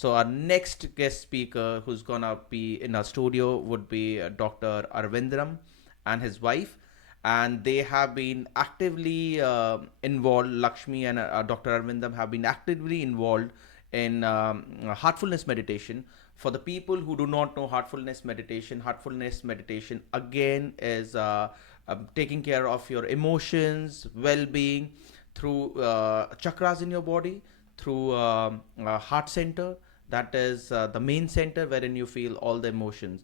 So our next guest speaker who's gonna be in our studio would be Dr. Arvindram and his wife, and they have been actively involved. Lakshmi and Dr. Arvindram have been actively involved in heartfulness meditation. For the people who do not know heartfulness meditation again is taking care of your emotions, well-being through chakras in your body, through heart center, that is the main center wherein you feel all the emotions.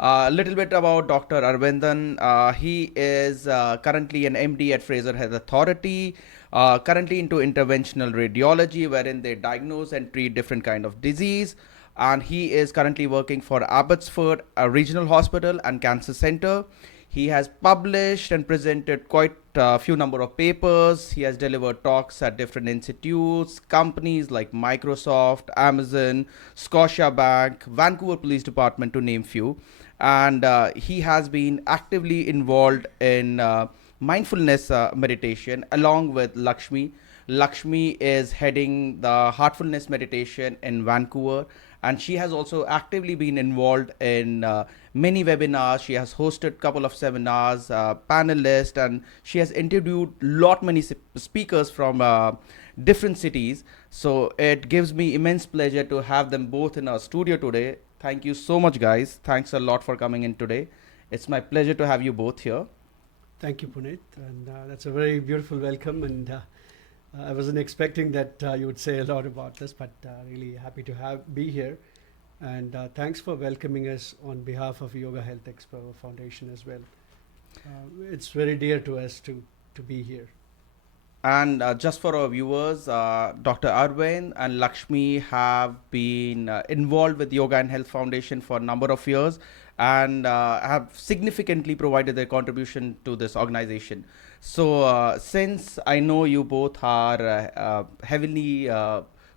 A little bit about Dr. Arvindhan. He is currently an MD at Fraser Health Authority, currently into interventional radiology, wherein they diagnose and treat different kind of disease. And he is currently working for Abbotsford Regional Hospital and Cancer Center. He has published and presented quite a few number of papers. He has delivered talks at different institutes, companies like Microsoft, Amazon, Scotiabank, Vancouver Police Department, to name few. And he has been actively involved in mindfulness meditation along with Lakshmi. Lakshmi is heading the heartfulness meditation in Vancouver, and she has also actively been involved in many webinars. She has hosted couple of seminars, panelists, and she has interviewed lot many speakers from different cities. So it gives me immense pleasure to have them both in our studio today. Thank you so much, guys. Thanks a lot for coming in today. It's my pleasure to have you both here. Thank you, Puneet, and that's a very beautiful welcome. And I wasn't expecting that you would say a lot about this, but really happy to be here. And thanks for welcoming us on behalf of Yoga Health Expo Foundation as well. It's very dear to us to be here. And just for our viewers, Dr. Arvind and Lakshmi have been involved with Yoga and Health Foundation for a number of years and have significantly provided their contribution to this organization. So, since I know you both are heavily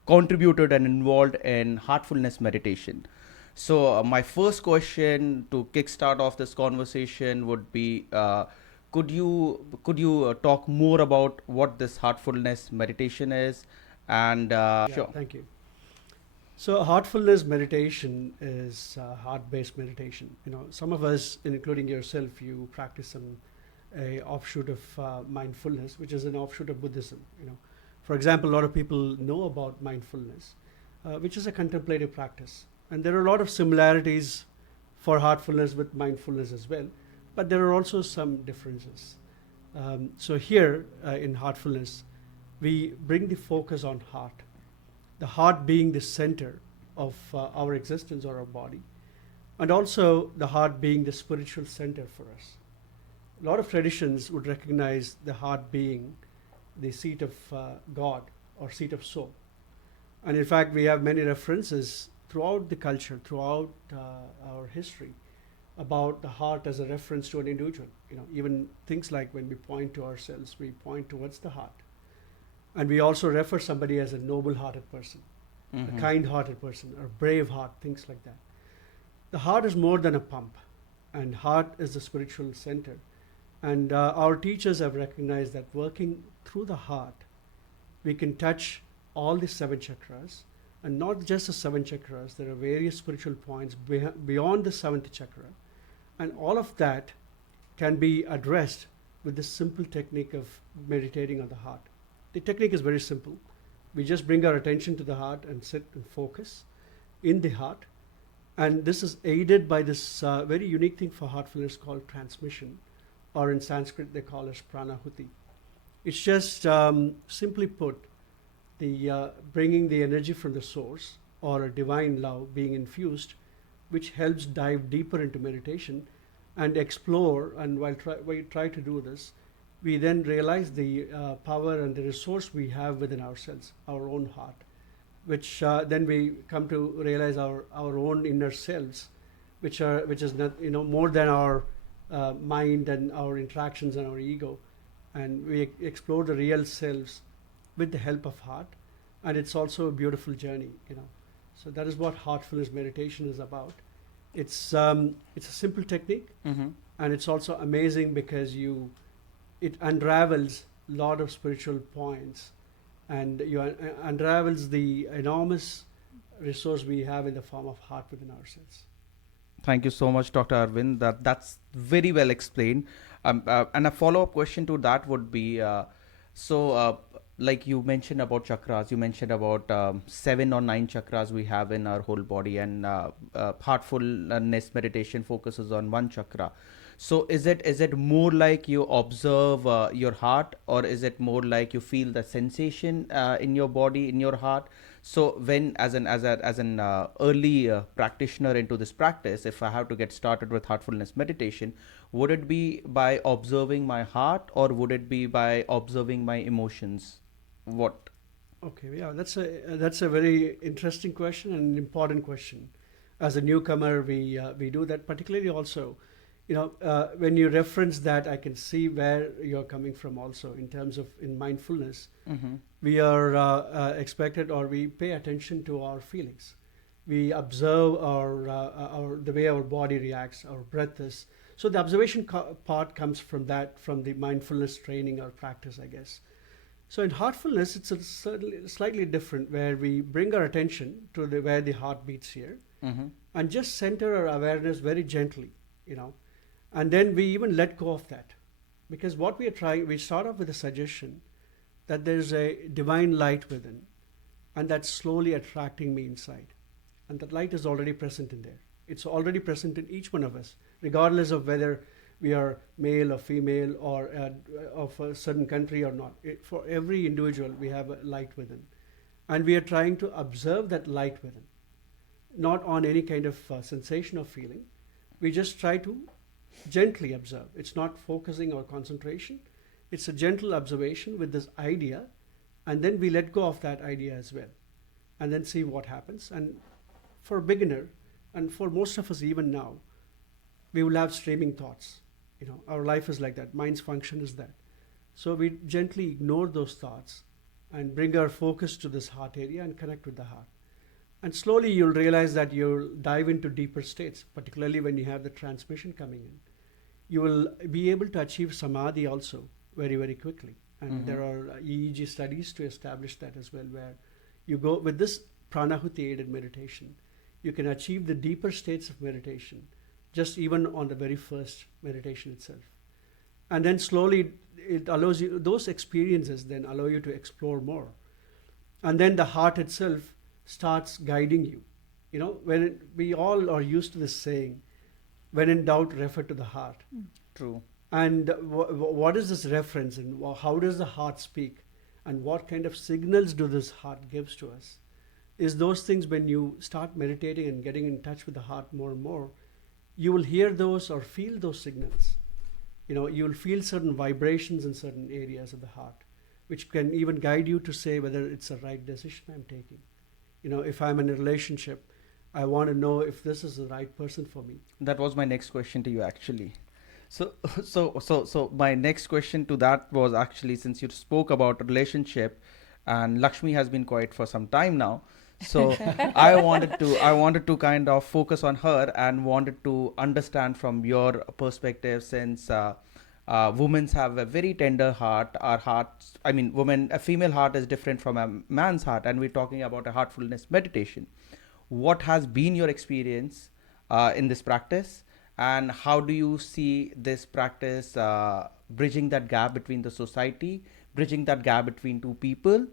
contributed and involved in heartfulness meditation, so my first question to kickstart off this conversation would be, could you talk more about what this heartfulness meditation is? And Yeah, sure. thank you. So heartfulness meditation is heart-based meditation. You know, some of us, including yourself, you practice some a offshoot of mindfulness, which is an offshoot of Buddhism. You know, for example, a lot of people know about mindfulness, which is a contemplative practice, and there are a lot of similarities for heartfulness with mindfulness as well, but there are also some differences. So here in heartfulness, we bring the focus on heart, the heart being the center of our existence or our body, and also the heart being the spiritual center for us. A lot of traditions would recognize the heart being the seat of God or seat of soul. And in fact, we have many references throughout the culture, throughout our history, about the heart as a reference to an individual. You know, even things like when we point to ourselves, we point towards the heart. And we also refer somebody as a noble-hearted person, a kind-hearted person, or brave heart, things like that. The heart is more than a pump, and heart is the spiritual center. And our teachers have recognized that working through the heart, we can touch all the seven chakras, and not just the seven chakras. There are various spiritual points beyond the seventh chakra, and all of that can be addressed with this simple technique of meditating on the heart. The technique is very simple. We just bring our attention to the heart and sit and focus in the heart. And this is aided by this very unique thing for heartfulness called transmission, or in Sanskrit they call it pranahuti. It's just simply put, the bringing the energy from the source or a divine love being infused, which helps dive deeper into meditation and explore. And while we try to do this, we then realize the power and the resource we have within ourselves, our own heart, which then we come to realize our own inner selves, which is not, you know, more than our mind and our interactions and our ego, and we explore the real selves with the help of heart, and it's also a beautiful journey, you know. So that is what heartfulness meditation is about. It's a simple technique, and it's also amazing because it unravels a lot of spiritual points, and you unravels the enormous resource we have in the form of heart within ourselves. Thank you so much, Dr. Arvind. That's very well explained. And a follow-up question to that would be, so like you mentioned about chakras, you mentioned about 7 or 9 chakras we have in our whole body, and heartfulness meditation focuses on one chakra. So is it more like you observe your heart, or is it more like you feel the sensation in your body, in your heart? So when, as an early practitioner into this practice, if I have to get started with heartfulness meditation, would it be by observing my heart, or would it be by observing my emotions? What? Okay, yeah, that's a very interesting question and an important question. As a newcomer, we do that particularly also. When you reference that, I can see where you're coming from also in terms of in mindfulness. Mm-hmm. We are expected, or we pay attention to our feelings. We observe our the way our body reacts, our breath is. So the observation part comes from that, from the mindfulness training or practice, I guess. So in heartfulness, it's certainly slightly different, where we bring our attention to where the heart beats here, Mm-hmm. and just center our awareness very gently, you know, and then we even let go of that, because what we are trying, we start off with a suggestion that there's a divine light within, and that's slowly attracting me inside, and that light is already present in there. It's already present in each one of us, regardless of whether we are male or female, or of a certain country or not. For every individual, we have a light within, and we are trying to observe that light within, not on any kind of sensation or feeling. We just try to gently observe. It's not focusing or concentration. It's a gentle observation with this idea, and then we let go of that idea as well, and then see what happens. And for a beginner, and for most of us even now, we will have streaming thoughts. Our life is like that. Mind's function is that. So we gently ignore those thoughts and bring our focus to this heart area and connect with the heart. And slowly you'll realize that you'll dive into deeper states, particularly when you have the transmission coming in. You will be able to achieve samadhi also very, very quickly. And Mm-hmm. there are EEG studies to establish that as well, where you go with this pranahuti aided meditation, you can achieve the deeper states of meditation just even on the very first meditation itself. And then slowly it allows you, those experiences then allow you to explore more. And then the heart itself starts guiding you. We all are used to this saying, when in doubt, refer to the heart. True. And what is this reference, and how does the heart speak, and what kind of signals do this heart gives to us? Is those things, when you start meditating and getting in touch with the heart more and more, you will hear those or feel those signals. You will feel certain vibrations in certain areas of the heart, which can even guide you to say whether it's the right decision I'm taking. If I'm in a relationship, I want to know if this is the right person for me. That was my next question to you, actually. So, so my next question to that was actually, since you spoke about relationship, and Lakshmi has been quiet for some time now, so I wanted to kind of focus on her, and wanted to understand from your perspective, since women have a very tender heart. Our hearts, I mean, a female heart is different from a man's heart, and we're talking about a heartfulness meditation. What has been your experience in this practice, and how do you see this practice bridging that gap between the society, bridging that gap between two people,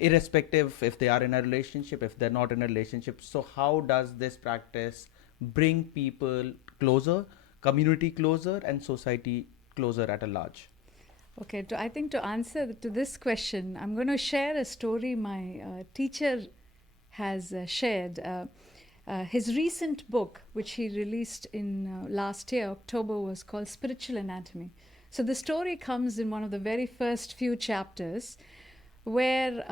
irrespective if they are in a relationship, if they're not in a relationship? So how does this practice bring people closer, community closer, and society closer at a large? Okay, I think to answer to this question, I'm going to share a story my teacher has shared. His recent book, which he released in last year, October, was called Spiritual Anatomy. So the story comes in one of the very first few chapters, where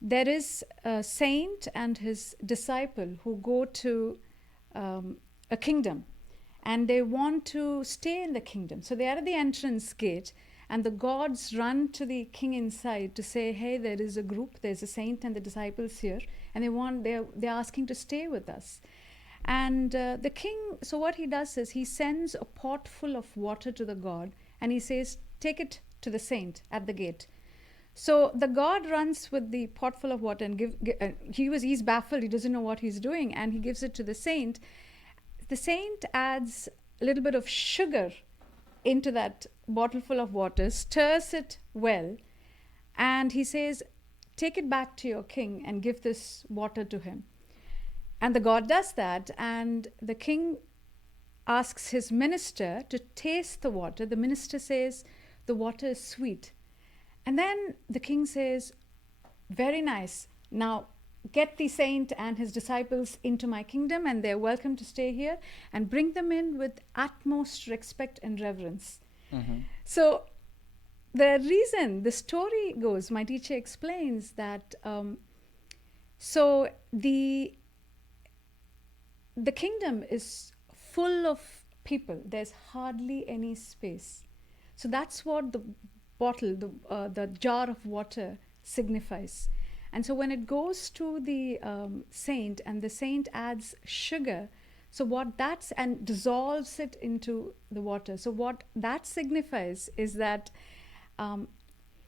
there is a saint and his disciple who go to a kingdom, and they want to stay in the kingdom. So they are at the entrance gate, and the gods run to the king inside to say, hey, there is a group, there's a saint and the disciples here, and they're asking to stay with us. And the king, so what he does is he sends a pot full of water to the god, and he says, take it to the saint at the gate. So the god runs with the pot full of water and he's baffled, he doesn't know what he's doing, and he gives it to the saint. The saint adds a little bit of sugar into that bottle full of water, stirs it well, and he says, take it back to your king and give this water to him. And the god does that, and the king asks his minister to taste the water. The minister says, the water is sweet. And then the king says, very nice. Now get the saint and his disciples into my kingdom, and they're welcome to stay here, and bring them in with utmost respect and reverence. Mm-hmm. So the reason the story goes, my teacher explains that so the kingdom is full of people. There's hardly any space. So that's what the bottle, the jar of water signifies. And so when it goes to the saint, and the saint adds sugar, so what that's, and dissolves it into the water. So what that signifies is that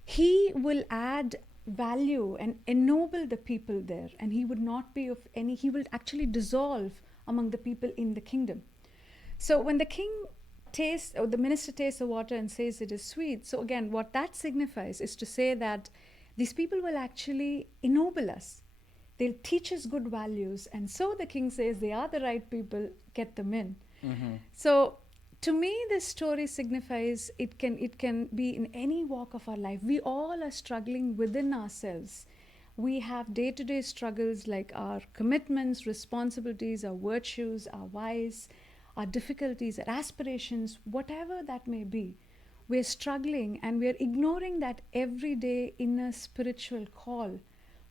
he will add value and ennoble the people there, and he would not be of any, he will actually dissolve among the people in the kingdom. So when the king tastes, or the minister tastes the water and says it is sweet, so again, what that signifies is to say that these people will actually ennoble us. They'll teach us good values. And so the king says, they are the right people, get them in. Mm-hmm. So to me, this story signifies it can be in any walk of our life. We all are struggling within ourselves. We have day-to-day struggles like our commitments, responsibilities, our virtues, our whys, our difficulties, our aspirations, whatever that may be. We're struggling, and we're ignoring that everyday inner spiritual call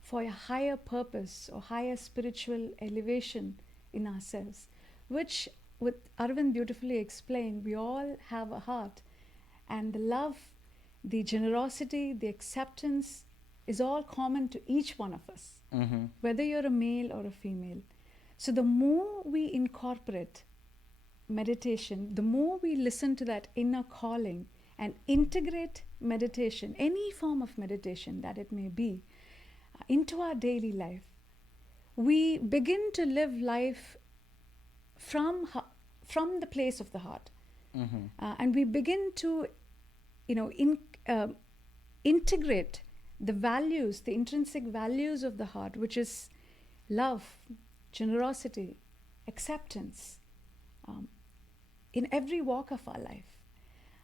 for a higher purpose or higher spiritual elevation in ourselves, which, with Aravind beautifully explained, we all have a heart, and the love, the generosity, the acceptance is all common to each one of us, Mm-hmm. whether you're a male or a female. So the more we incorporate meditation, the more we listen to that inner calling and integrate meditation, any form of meditation that it may be, into our daily life, we begin to live life from the place of the heart. Mm-hmm. And we begin to, integrate the values, the intrinsic values of the heart, which is love, generosity, acceptance, in every walk of our life.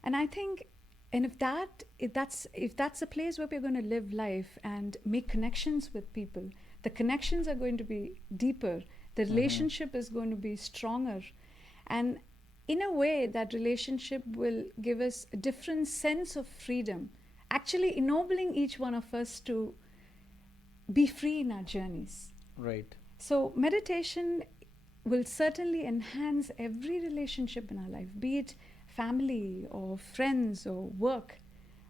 And I think, and if that's a place where we're going to live life and make connections with people, the connections are going to be deeper, the relationship is going to be stronger, and in a way that relationship will give us a different sense of freedom, actually ennobling each one of us to be free in our journeys. Right. So meditation will certainly enhance every relationship in our life, be it family or friends or work.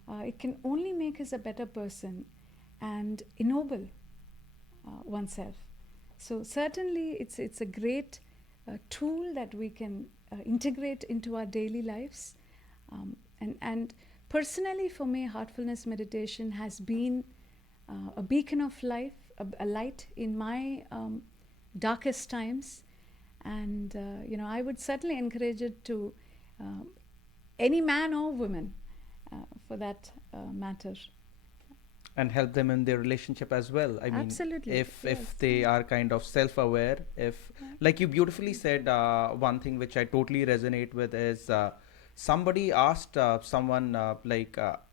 It can only make us a better person and ennoble oneself. So certainly it's a great tool that we can integrate into our daily lives. And personally for me, heartfulness meditation has been a beacon of life, a light in my darkest times. And I would certainly encourage it to any man or woman, for that matter. And help them in their relationship as well. I mean, Absolutely, if yes. they are kind of self-aware, if like you beautifully said, one thing which I totally resonate with is somebody asked someone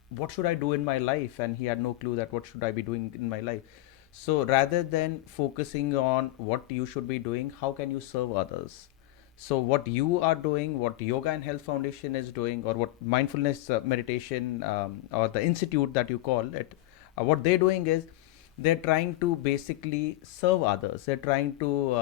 what should I do in my life, and he had no clue that what should I be doing in my life. So rather than focusing on what you should be doing, how can you serve others? So what you are doing, what Yoga and Health Foundation is doing, or what mindfulness meditation or the institute that you call it, what they're doing is they're trying to basically serve others. They're trying to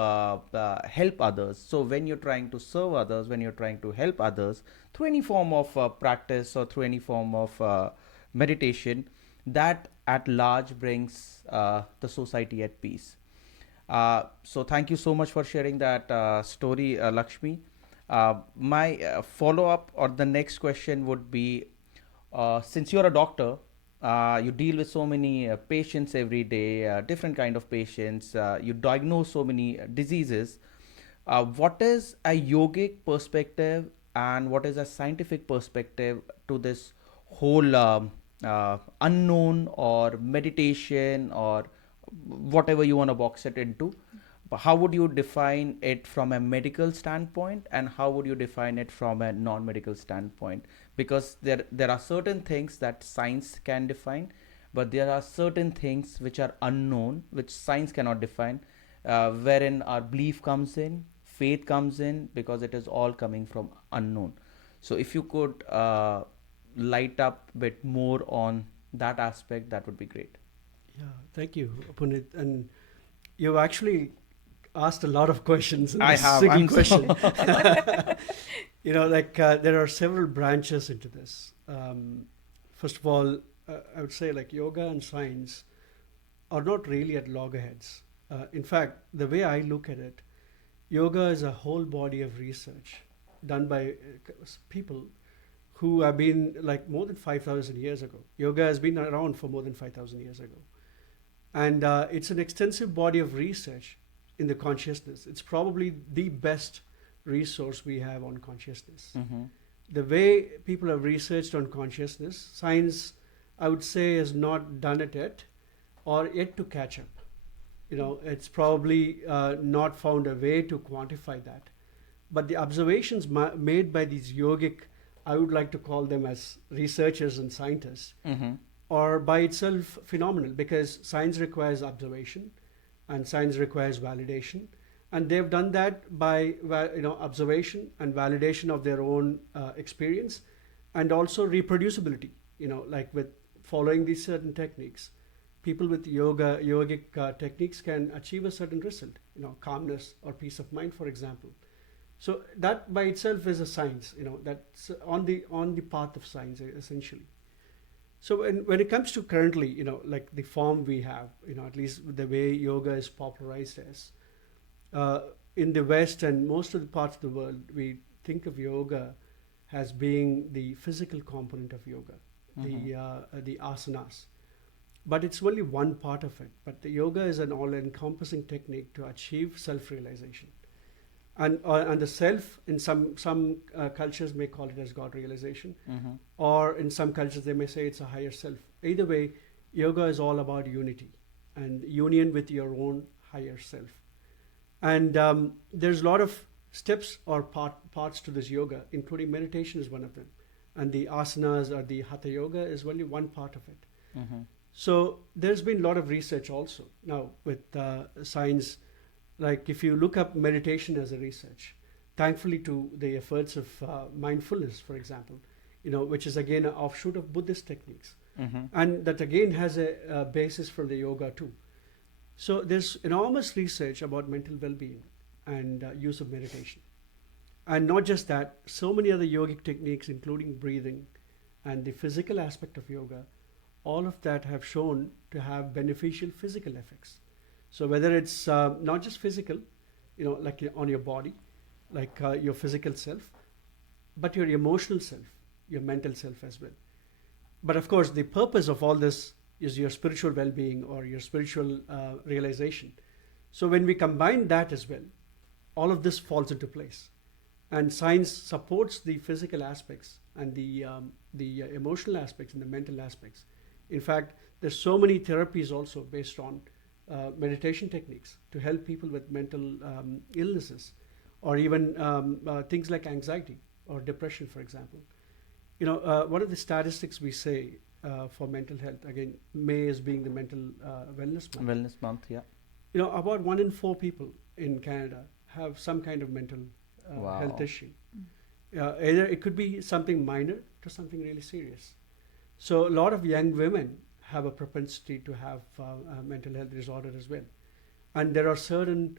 help others. So when you're trying to serve others, when you're trying to help others through any form of practice or through any form of meditation, that at large brings the society at peace. So thank you so much for sharing that story, Lakshmi. My follow up or the next question would be, since you're a doctor, You deal with so many patients every day, different kind of patients. You diagnose so many diseases. What is a yogic perspective and what is a scientific perspective to this whole unknown or meditation or whatever you want to box it into? How would you define it from a medical standpoint, and how would you define it from a non-medical standpoint? Because there are certain things that science can define, but there are certain things which are unknown, which science cannot define, wherein our belief comes in, faith comes in, because it is all coming from unknown. So if you could light up a bit more on that aspect, that would be great. Yeah, thank you, Punit. And you've actually asked a lot of questions in I this have. single I'm question. so There are several branches into this. First of all, I would say like yoga and science are not really at loggerheads. In fact, the way I look at it, yoga is a whole body of research done by people who have been like more than 5,000 years ago. Yoga has been around for more than 5,000 years ago. And it's an extensive body of research in the consciousness. It's probably the best resource we have on consciousness. Mhm. The way people have researched on consciousness, science, I would say, has not done it yet or yet to catch up. It's probably not found a way to quantify that. But the observations made by these yogic, I would like to call them as researchers and scientists, Mhm. are by itself phenomenal, because science requires observation and science requires validation, and they've done that by observation and validation of their own experience, and also reproducibility. Like with following these certain techniques, people with yogic techniques can achieve a certain result, calmness or peace of mind, for example. So that by itself is a science, that's on the path of science, essentially. So when it comes to currently, like the form we have, at least the way yoga is popularized as, uh, in the West and most of the parts of the world, we think of yoga as being the physical component of yoga, the asanas. But it's only one part of it. But the yoga is an all-encompassing technique to achieve self-realization. And the self, in some cultures may call it as God realization, Mhm. or in some cultures they may say it's a higher self. Either way, yoga is all about unity and union with your own higher self. And there's a lot of steps or parts to this yoga, including meditation is one of them, and the asanas or the hatha yoga is only one part of it. Mhm. So there's been a lot of research also now with science. Like if you look up meditation as a research, thankfully to the efforts of mindfulness, for example, which is again an offshoot of Buddhist techniques, Mhm. and that again has a basis from the yoga too. So there's enormous research about mental well-being and use of meditation, and not just that, so many other yogic techniques, including breathing and the physical aspect of yoga, all of that have shown to have beneficial physical effects. So whether it's not just physical, like on your body, like your physical self, but your emotional self, your mental self as well. But of course, the purpose of all this is your spiritual well-being or your spiritual realization. So when we combine that as well, all of this falls into place. And science supports the physical aspects and the emotional aspects and the mental aspects. In fact, there's so many therapies also based on meditation techniques to help people with mental illnesses, or even things like anxiety or depression, for example. One of the statistics we say for mental health, again, May is being the mental wellness month. Wellness month, yeah. About 1 in 4 people in Canada have some kind of mental health Wow. issue. Either it could be something minor to something really serious. So a lot of young women have a propensity to have mental health disorder as well. And there are certain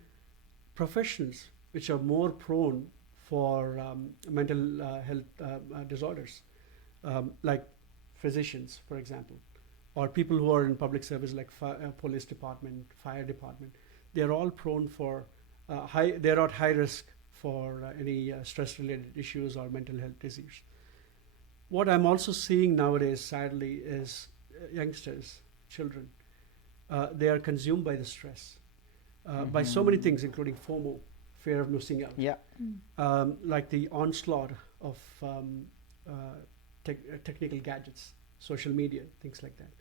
professions which are more prone for mental health disorders, like physicians, for example, or people who are in public service like police department, fire department. They're all prone for they're at high risk for any stress-related issues or mental health disease. What I'm also seeing nowadays, sadly, is youngsters, children, they are consumed by the stress, by so many things, including FOMO, fear of missing out, Yeah. like the onslaught of technical gadgets, social media, things like that.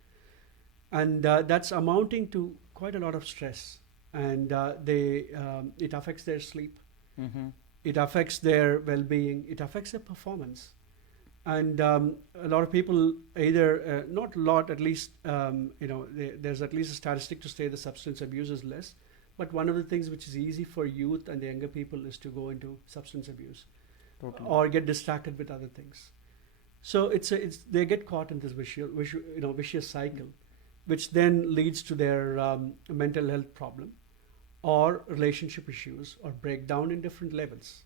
And that's amounting to quite a lot of stress. And it affects their sleep, Mm-hmm. it affects their well being, it affects their performance. And a lot of people either, not a lot, at least, there's at least a statistic to say the substance abuse is less. But one of the things which is easy for youth and the younger people is to go into substance abuse Totally. or get distracted with other things. So they get caught in this vicious cycle, which then leads to their mental health problem or relationship issues or breakdown in different levels.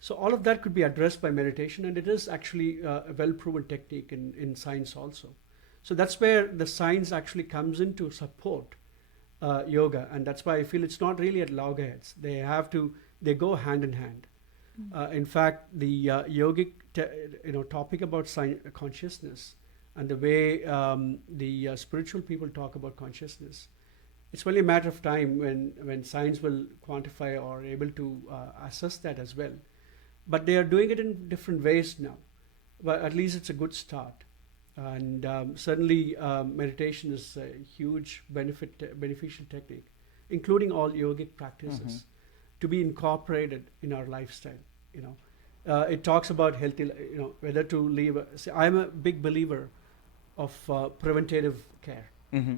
So all of that could be addressed by meditation, and it is actually a well-proven technique in science also. So that's where the science actually comes in to support yoga, and that's why I feel it's not really at loggerheads. They go hand in hand. In fact, the yogic topic about consciousness and the way the spiritual people talk about consciousness, it's only a matter of time when science will quantify or able to assess that as well. But they are doing it in different ways now. But at least it's a good start. And certainly meditation is a huge beneficial technique, including all yogic practices, to be incorporated in our lifestyle. It talks about healthy, whether to live. See, I'm a big believer of preventative care. Mm-hmm.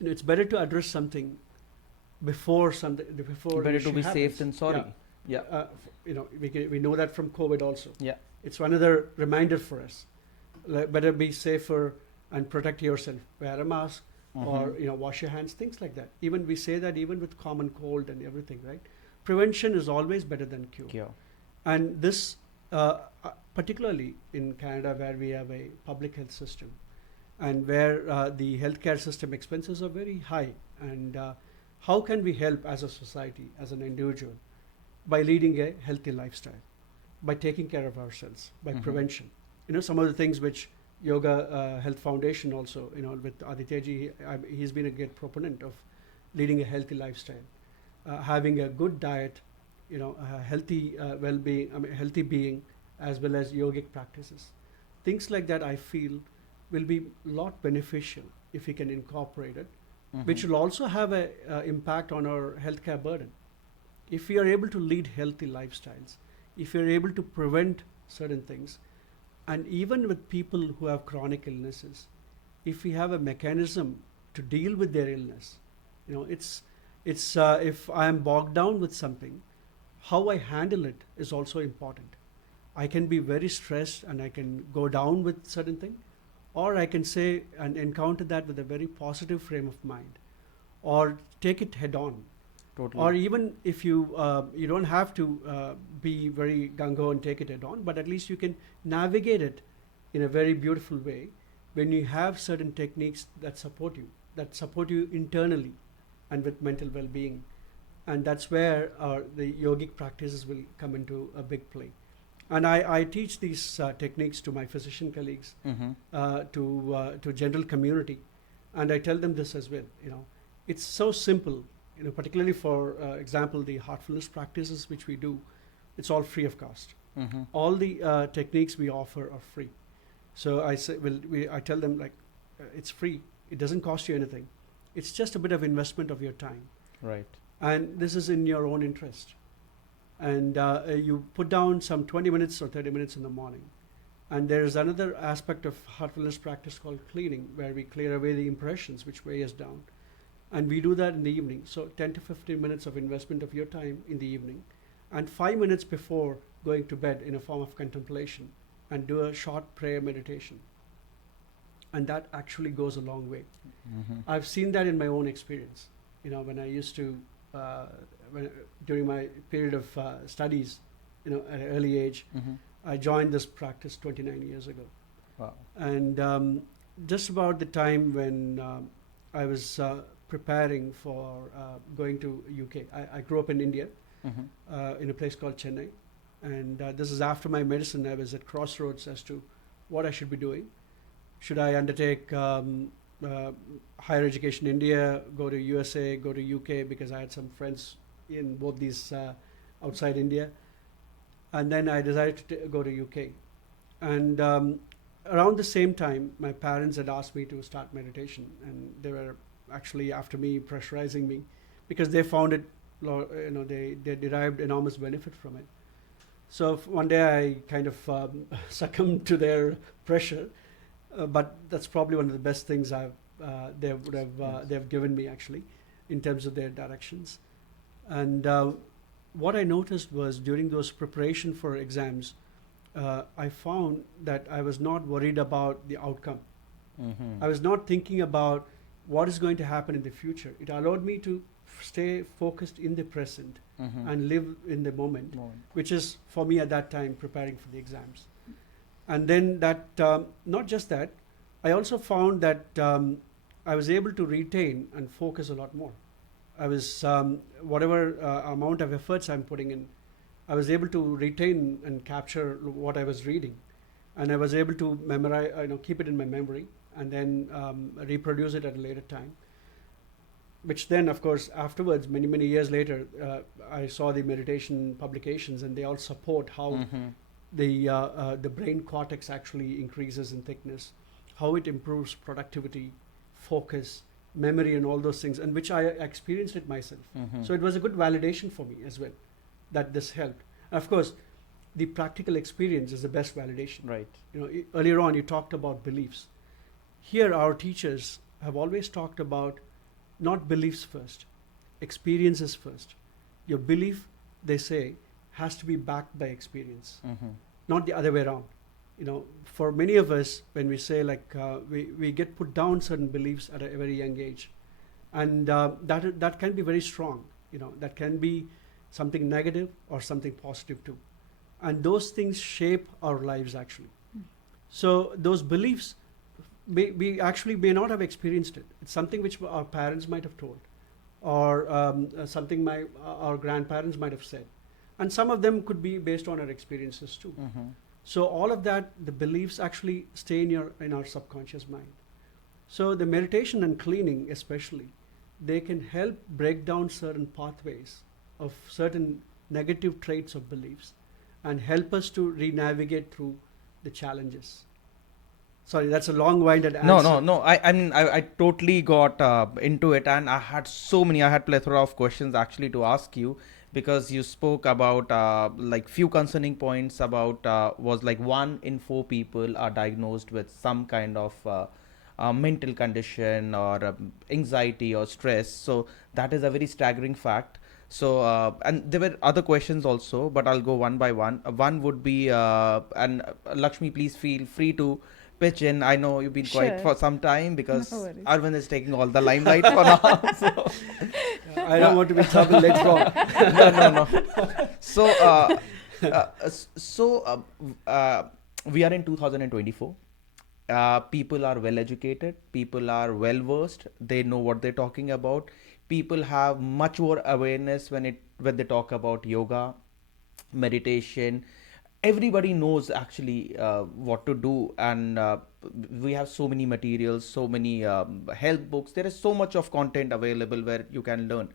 It's better to address something before Better an to issue be happens. safe than sorry. Yeah. We know that from COVID also. Yeah. It's another reminder for us. Better be safer and protect yourself. Wear a mask, or wash your hands, things like that. Even we say that even with common cold and everything, right? Prevention is always better than cure. And this, particularly in Canada, where we have a public health system, and where the healthcare system expenses are very high, and how can we help as a society, as an individual, by leading a healthy lifestyle, by taking care of ourselves, by prevention. Some of the things which Yoga Health Foundation also, with Adityaji, he's been a great proponent of leading a healthy lifestyle, having a good diet, a healthy well-being, healthy being, as well as yogic practices. Things like that, I feel, will be a lot beneficial if we can incorporate it, which will also have a impact on our healthcare burden. If we are able to lead healthy lifestyles, if we are able to prevent certain things, and even with people who have chronic illnesses, if we have a mechanism to deal with their illness, it's if I am bogged down with something, how I handle it is also important. I can be very stressed and I can go down with certain thing, or I can say and encounter that with a very positive frame of mind, or take it head on. Totally. Or even if you don't have to be very gung-ho and take it head on, but at least you can navigate it in a very beautiful way when you have certain techniques that support you internally and with mental well-being. And that's where the yogic practices will come into a big play. And I teach these techniques to my physician colleagues, to general community, and I tell them this as well. It's so simple. Particularly for example, the heartfulness practices which we do, it's all free of cost. All the techniques we offer are free. So I say, I tell them it's free. It doesn't cost you anything. It's just a bit of investment of your time. Right. And this is in your own interest. And you put down some 20 minutes or 30 minutes in the morning. And there is another aspect of heartfulness practice called cleaning, where we clear away the impressions which weigh us down. And we do that in the evening. So 10 to 15 minutes of investment of your time in the evening, and 5 minutes before going to bed in a form of contemplation, and do a short prayer meditation. And that actually goes a long way. I've seen that in my own experience. When I used to, during my period of studies, at an early age, I joined this practice 29 years ago. Wow. And just about the time when I was preparing for going to UK. I grew up in India, in a place called Chennai, and this is after my medicine. I was at crossroads as to what I should be doing, Should I undertake higher education in India, go to USA, go to UK, because I had some friends in both these outside India. And then I decided to go to UK. And around the same time, my parents had asked me to start meditation, and they were actually after me, pressurizing me, because they found it, they derived enormous benefit from it. So one day I kind of succumbed to their pressure, but that's probably one of the best things they've given me, actually, in terms of their directions. And what I noticed was, during those preparation for exams, I found that I was not worried about the outcome. I was not thinking about what is going to happen in the future. It allowed me to stay focused in the present and live in the moment, which is for me at that time preparing for the exams. And then that, not just that, I also found that I was able to retain and focus a lot more. I was, whatever amount of efforts I'm putting in, I was able to retain and capture what I was reading. And I was able to memorize, keep it in my memory, and then reproduce it at a later time. Which then, of course, afterwards, many, many years later, I saw the meditation publications, and they all support how the brain cortex actually increases in thickness, how it improves productivity, focus, memory, and all those things, and which I experienced it myself. So it was a good validation for me as well, that this helped. Of course, the practical experience is the best validation. Right. Earlier on you talked about beliefs. Here our teachers have always talked about not beliefs first, experiences first. Your belief, they say, has to be backed by experience, not the other way around. For many of us, when we say we get put down certain beliefs at a very young age, and that can be very strong. That can be something negative or something positive too, and those things shape our lives actually. So those beliefs, we actually may not have experienced it. It's something which our parents might have told, or something our grandparents might have said, and some of them could be based on our experiences too. So all of that, the beliefs actually stay in our subconscious mind. So the meditation and cleaning especially, they can help break down certain pathways of certain negative traits of beliefs and help us to re-navigate through the challenges. Sorry, that's a long-winded answer. No. I mean, I totally got into it, and I had plethora of questions actually to ask you, because you spoke about few concerning points about was like 1 in 4 people are diagnosed with some kind of mental condition or anxiety or stress. So that is a very staggering fact. So and there were other questions also, but I'll go one by one. One would be and Lakshmi, please feel free to pitch in. I know you've been quiet for some time because No worries. Arvind is taking all the limelight for now. So. I don't want to be in trouble later on. No. So, we are in 2024. People are well educated. People are well versed. They know what they're talking about. People have much more awareness when they talk about yoga, meditation. Everybody knows actually what to do, and we have so many materials, so many health books. There is so much of content available where you can learn,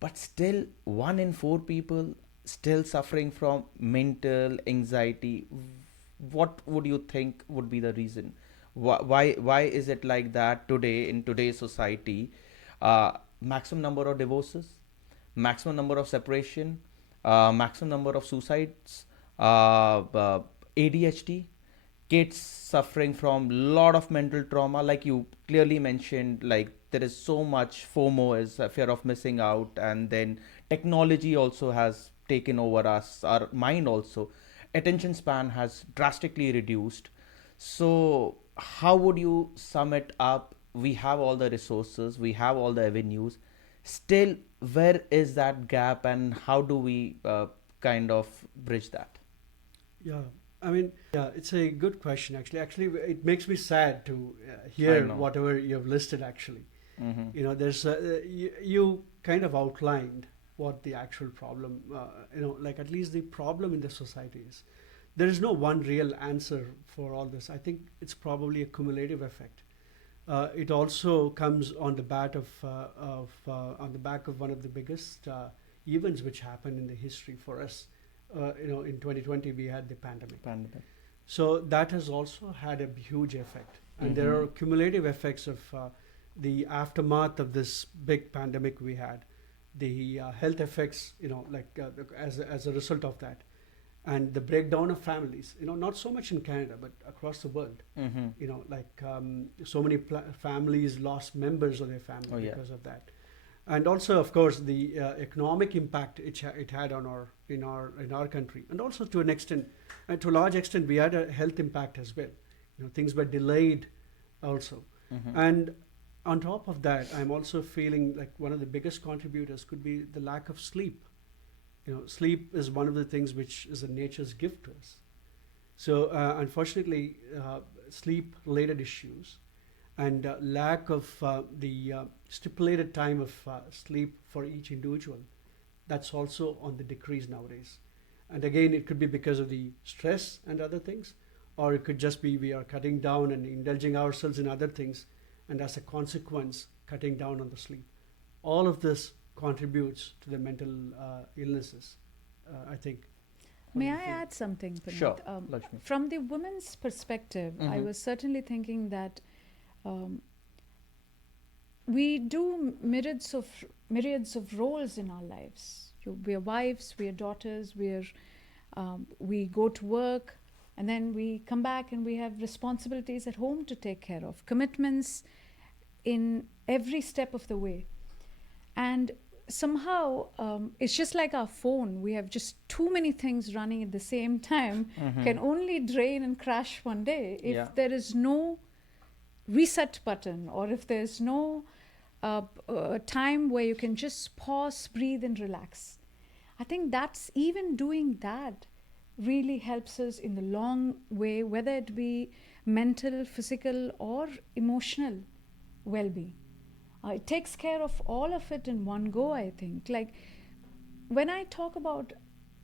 but still 1 in 4 people still suffering from mental anxiety. What would you think would be the reason? Why is it like that today in today's society? Maximum number of divorces, maximum number of separation, maximum number of suicides, ADHD, kids suffering from lot of mental trauma, like you clearly mentioned. Like there is so much FOMO, is a fear of missing out, and then technology also has taken over us, our mind also. Attention span has drastically reduced. So how would you sum it up? We have all the resources, we have all the avenues. Still, where is that gap, and how do we kind of bridge that? Yeah, I mean, yeah, it's a good question actually. Actually, it makes me sad to hear whatever you've listed actually. There's you kind of outlined what the actual problem, like at least the problem in the society is. there is no one real answer for all this. I think it's probably a cumulative effect. It also comes on the on the back of one of the biggest events which happened in the history for us. In 2020 we had the pandemic. So that has also had a huge effect, and there are cumulative effects of the aftermath of this big pandemic we had, the health effects, as a result of that, and the breakdown of families. Not so much in Canada, but across the world. So many families lost members of their family because of that, and also, of course, the economic impact it had on in our country, and also to an extent, to a large extent, we had a health impact as well. Things were delayed, also, and on top of that, I'm also feeling like one of the biggest contributors could be the lack of sleep. Sleep is one of the things which is a nature's gift to us. So, unfortunately, sleep-related issues and lack of the stipulated time of sleep for each individual, that's also on the decrease nowadays. And again, it could be because of the stress and other things, or it could just be we are cutting down and indulging ourselves in other things, and as a consequence, cutting down on the sleep. All of this contributes to the mental illnesses, I think. May I add something, Puneet? Sure, Lakshmi. From the woman's perspective, I was certainly thinking that we do myriads of roles in our lives. We are wives, we are daughters, we go to work, and then we come back and we have responsibilities at home to take care of, commitments in every step of the way. And somehow, it's just like our phone. We have just too many things running at the same time, can only drain and crash one day if there is no reset button, or if there's no time where you can just pause, breathe, and relax. I think that's, even doing that really helps us in the long way, whether it be mental, physical, or emotional well-being. It takes care of all of it in one go, I think. Like, when I talk about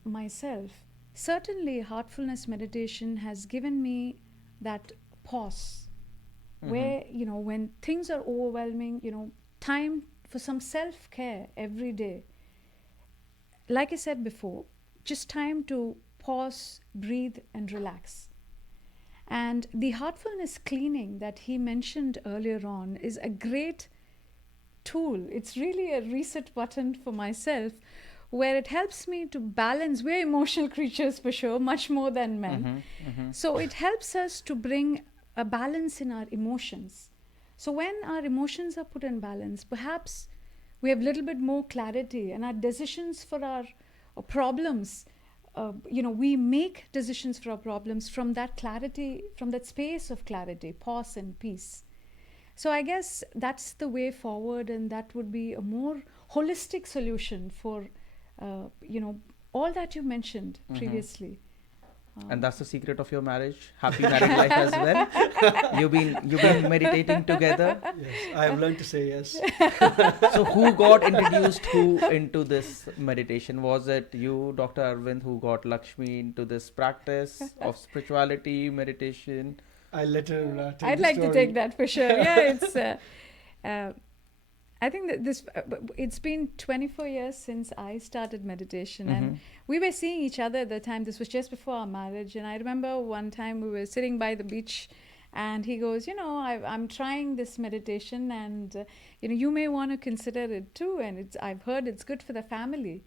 myself, certainly heartfulness meditation has given me that pause, where, when things are overwhelming, time for some self-care every day. Like I said before, just time to pause, breathe, and relax. And the heartfulness cleaning that he mentioned earlier on is a great tool. It's really a reset button for myself, where it helps me to balance. We're emotional creatures for sure, much more than men. So it helps us to bring a balance in our emotions. So when our emotions are put in balance, perhaps we have a little bit more clarity, and our decisions for our problems, we make decisions for our problems from that clarity, from that space of clarity, pause and peace. So I guess that's the way forward, and that would be a more holistic solution for, all that you mentioned previously. And that's the secret of your marriage, happy married life as well. You've been meditating together. Yes, I have learned to say yes. So who got introduced into this meditation? Was it you, Dr. Aravind, who got Lakshmi into this practice of spirituality, meditation? I let her take I'd the like story. to take that for sure. Yeah, it's. I think that it's been 24 years since I started meditation, and we were seeing each other at the time. This was just before our marriage, and I remember one time we were sitting by the beach, and he goes, I'm trying this meditation, and you may want to consider it too, and I've heard it's good for the family.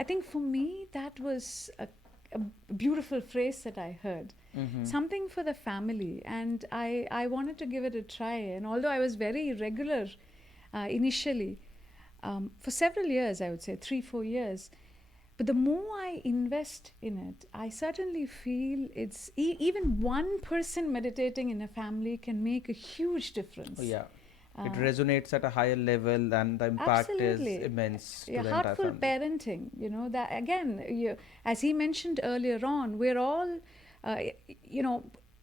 I think for me that was a beautiful phrase that I heard. Something for the family, and I wanted to give it a try. And although I was very regular initially, for several years, I would say 3-4 years, but the more I invest in it, I certainly feel it's even one person meditating in a family can make a huge difference. Oh, yeah. It resonates at a higher level, and the impact Absolutely. is immense to the entire Heartful family. parenting, that again, as he mentioned earlier on, we're all,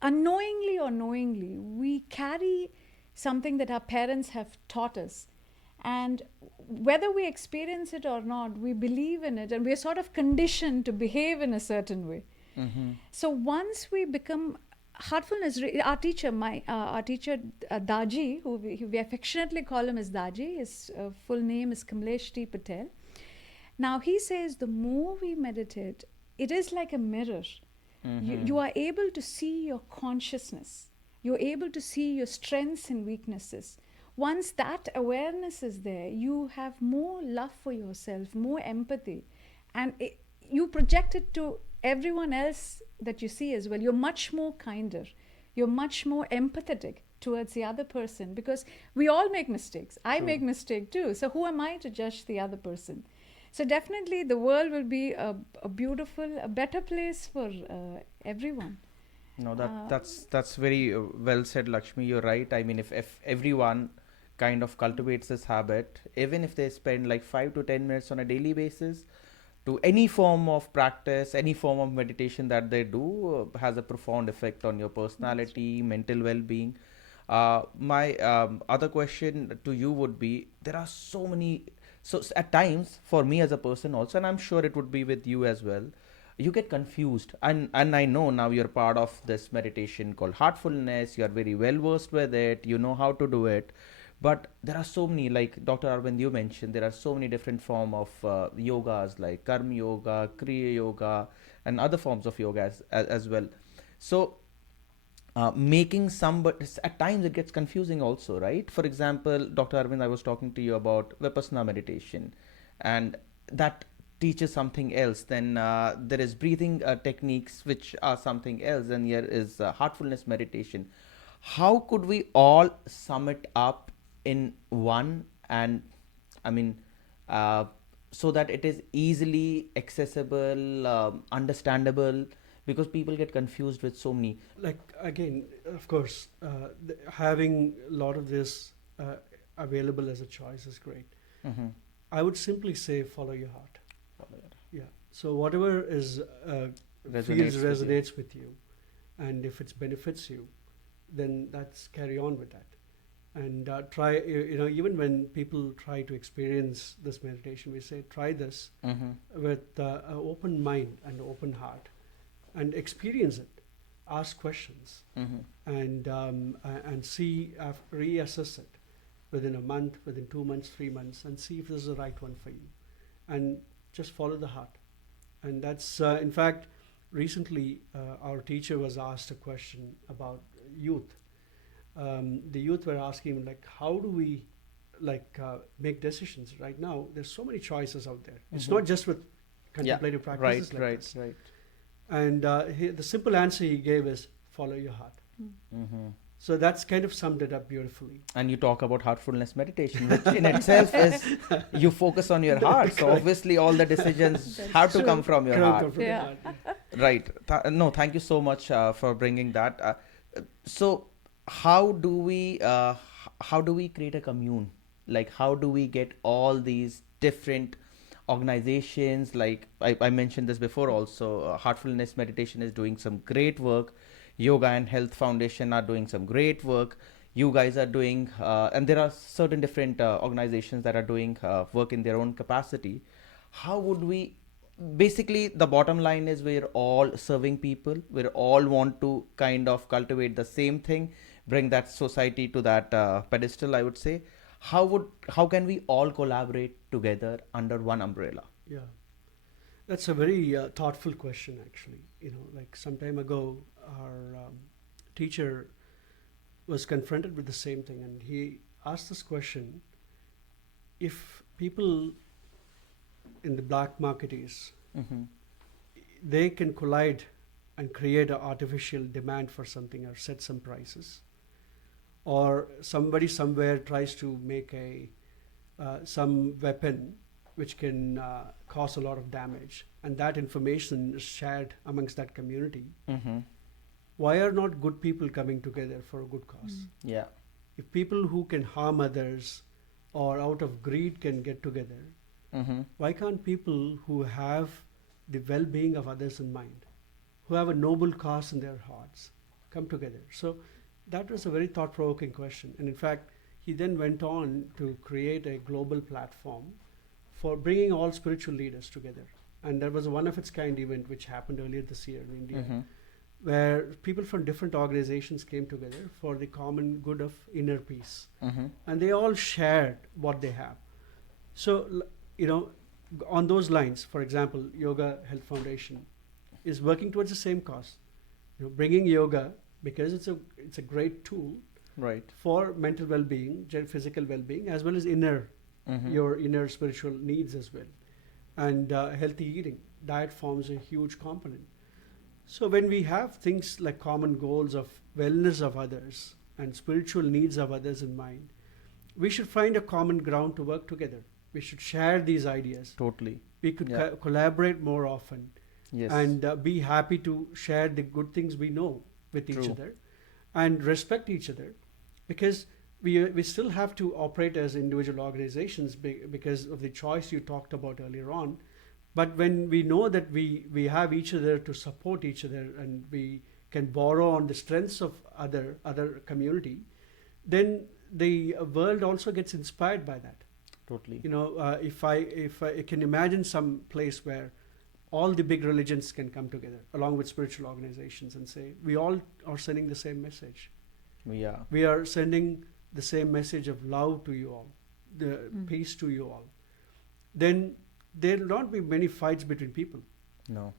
unknowingly or knowingly, we carry something that our parents have taught us. And whether we experience it or not, we believe in it, and we're sort of conditioned to behave in a certain way. Mm-hmm. So once we become heartfulness, our teacher Daji, who we affectionately call him as Daji, his full name is Kamlesh T. Patel. Now he says the more we meditate, it is like a mirror. You are able to see your consciousness. You're able to see your strengths and weaknesses. Once that awareness is there, you have more love for yourself, more empathy, and you project it to everyone else that you see as well. You're much more kinder. You're much more empathetic towards the other person, because we all make mistakes. I make mistake too. So who am I to judge the other person? So definitely the world will be a beautiful, a better place for everyone. No, that's very well said, Lakshmi. You're right. I mean, if everyone kind of cultivates this habit, even if they spend like 5 to 10 minutes on a daily basis to any form of practice, any form of meditation that they do, has a profound effect on your personality, mental well-being. My other question to you would be: there are so many. So at times, for me as a person also, and I'm sure it would be with you as well, you get confused, and I know now you're part of this meditation called heartfulness. You're very well versed with it, you know how to do it, but there are so many, like Dr. Arvind, you mentioned there are so many different form of yogas, like karma yoga, kriya yoga, and other forms of yoga as well. So making somebody, at times it gets confusing also, right? For example, Dr. Arvind, I was talking to you about vipassana meditation, and that teaches something else. Then there is breathing techniques which are something else, and here is heartfulness meditation. How could we all sum it up in one? And I mean, uh, so that it is easily accessible, understandable, because people get confused with so many. Like, again, of course, having a lot of this available as a choice is great. Mm-hmm. I would simply say follow your heart. Yeah. So whatever is resonates with you, and if it benefits you, then that's carry on with that. And try, even when people try to experience this meditation, we say try this Mm-hmm. with an open mind and open heart, and experience it. Ask questions, Mm-hmm. and see, reassess it within a month, within 2 months, 3 months, and see if this is the right one for you, and just follow the heart. And that's in fact, recently our teacher was asked a question about youth. The youth were asking, like, how do we make decisions right now? There's so many choices out there. It's not just with contemplative practices like this. Right. And the simple answer he gave is follow your heart. Mm-hmm. So that's kind of summed it up beautifully. And you talk about heartfulness meditation, which in itself is you focus on your heart. So obviously, all the decisions have to come from your heart. Yeah. Right. No, thank you so much for bringing that. So, how do we create a commune? Like, how do we get all these different organizations? Like I mentioned this before also, heartfulness meditation is doing some great work. Yoga and Health Foundation are doing some great work. You guys are doing, and there are certain different organizations that are doing work in their own capacity. How would we? Basically, the bottom line is we're all serving people. We all want to kind of cultivate the same thing, bring that society to that pedestal, I would say. How can we all collaborate together under one umbrella? Yeah, that's a very thoughtful question, actually. Like some time ago, our teacher was confronted with the same thing, and he asked this question: if people in the black marketees, Mm-hmm. they can collide and create an artificial demand for something or set some prices, or somebody somewhere tries to make some weapon which can cause a lot of damage, and that information is shared amongst that community, Mm-hmm. why are not good people coming together for a good cause? Yeah. If people who can harm others or out of greed can get together, Mm-hmm. why can't people who have the well-being of others in mind, who have a noble cause in their hearts, come together? So that was a very thought-provoking question. And in fact, he then went on to create a global platform for bringing all spiritual leaders together And there was a one of its kind event which happened earlier this year in India, Mm-hmm. where people from different organizations came together for the common good of inner peace, Mm-hmm. and they all shared what they have. So you know, on those lines, for example, Yoga Health Foundation is working towards the same cause, bringing yoga, because it's a great tool Right. for mental well-being, physical well-being, as well as Mm-hmm. your inner spiritual needs as well. And healthy eating, diet forms a huge component. So when we have things like common goals of wellness of others and spiritual needs of others in mind, we should find a common ground to work together. We should share these ideas. Totally. We could Yeah. collaborate more often, Yes. and be happy to share the good things we know with each True. other, and respect each other, because we still have to operate as individual organizations because of the choice you talked about earlier on. But when we know that we have each other to support each other, and we can borrow on the strengths of other community, then the world also gets inspired by that. Totally. If I can imagine some place where all the big religions can come together along with spiritual organizations and say, we all are sending the same message. Yeah. We are sending the same message of love to you all, the peace to you all. Then there will not be many fights between people. No.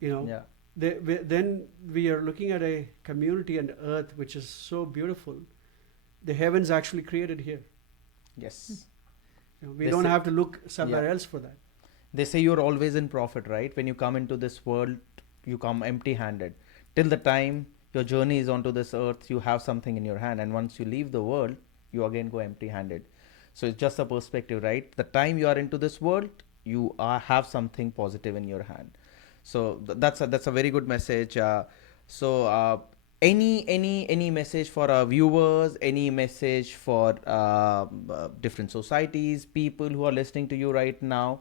Yeah. Then we are looking at a community and earth which is so beautiful. The heavens actually created here. Yes. We They don't say- have to look somewhere Yeah. else for that. They say you're always in profit, right? When you come into this world, you come empty-handed. Till the time your journey is onto this earth, you have something in your hand, and once you leave the world, you again go empty-handed. So it's just a perspective, right? The time you are into this world, you have something positive in your hand. So that's a very good message. Any message for our viewers? Any message for different societies, people who are listening to you right now?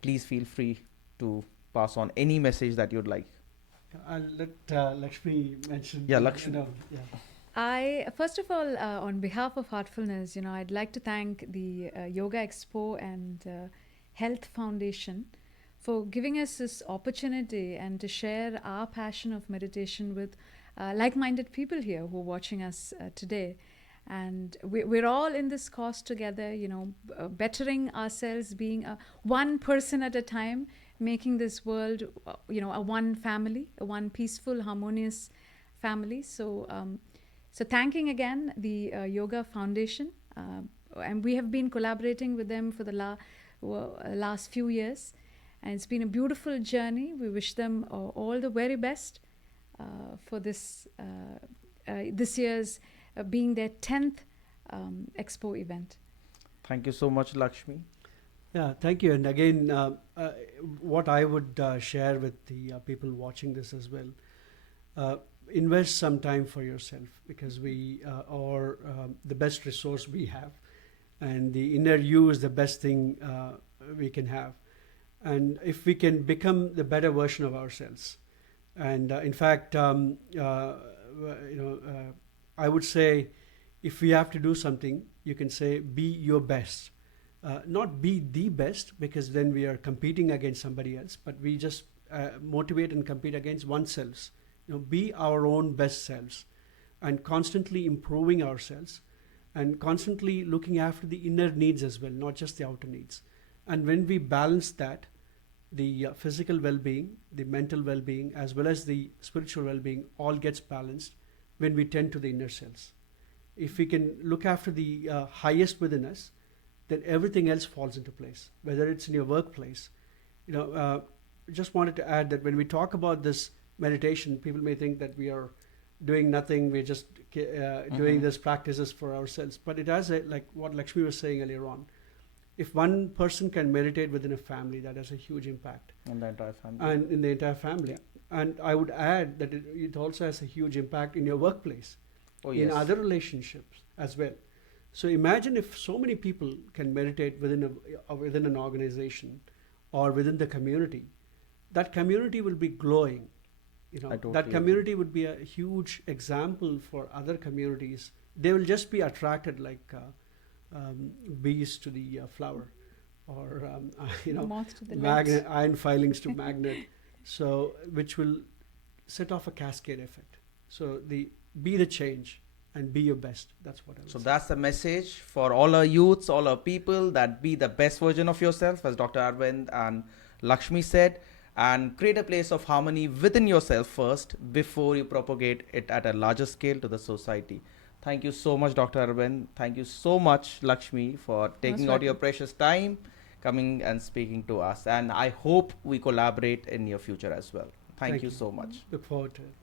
Please feel free to pass on any message that you'd like. I'll let Lakshmi mention. Yeah, Lakshmi. Yeah. I, first of all, on behalf of Heartfulness, I'd like to thank the Yoga Expo and Health Foundation for giving us this opportunity and to share our passion of meditation with like-minded people here who are watching us today. And we're all in this cause together, bettering ourselves, being one person at a time, making this world, a one family, a one peaceful, harmonious family. So thanking again the Yoga Foundation, and we have been collaborating with them for the last few years, and it's been a beautiful journey. We wish them all the very best for this year's being their 10th expo event. Thank you so much, Lakshmi. Yeah, thank you. And again, what I would share with the people watching this as well, invest some time for yourself, because we are the best resource we have, and the inner you is the best thing we can have. And if we can become the better version of ourselves, and in fact, I would say, if we have to do something, you can say be your best. Not be the best, because then we are competing against somebody else, but we just motivate and compete against oneself. Be our own best selves, and constantly improving ourselves, and constantly looking after the inner needs as well, not just the outer needs. And when we balance that, the physical well-being, the mental well-being, as well as the spiritual well-being, all gets balanced when we tend to the inner selves. If we can look after the highest within us, then everything else falls into place, whether it's in your workplace. Just wanted to add that when we talk about this meditation, people may think that we are doing nothing, we're just doing these practices for ourselves. But it has, like what Lakshmi was saying earlier on, if one person can meditate within a family, that has a huge impact. And the entire family. And in the entire family. Yeah. And I would add that it also has a huge impact in your workplace, yes. in other relationships as well. So imagine if so many people can meditate within an organization or within the community. That community will be glowing. That community would be a huge example for other communities. They will just be attracted like bees to the flower. or Moth to the legs. iron filings to magnet, so which will set off a cascade effect. So be the change and be your best. That's what I would So say. that's the message for all our youths, all our people, that be the best version of yourself, as Dr. Arvind and Lakshmi said, and create a place of harmony within yourself first before you propagate it at a larger scale to the society. Thank you so much, Dr. Arvind. Thank you so much, Lakshmi, for taking out your welcome. precious time, coming and speaking to us. And I hope we collaborate in your future as well. Thank you so much. Look forward to it.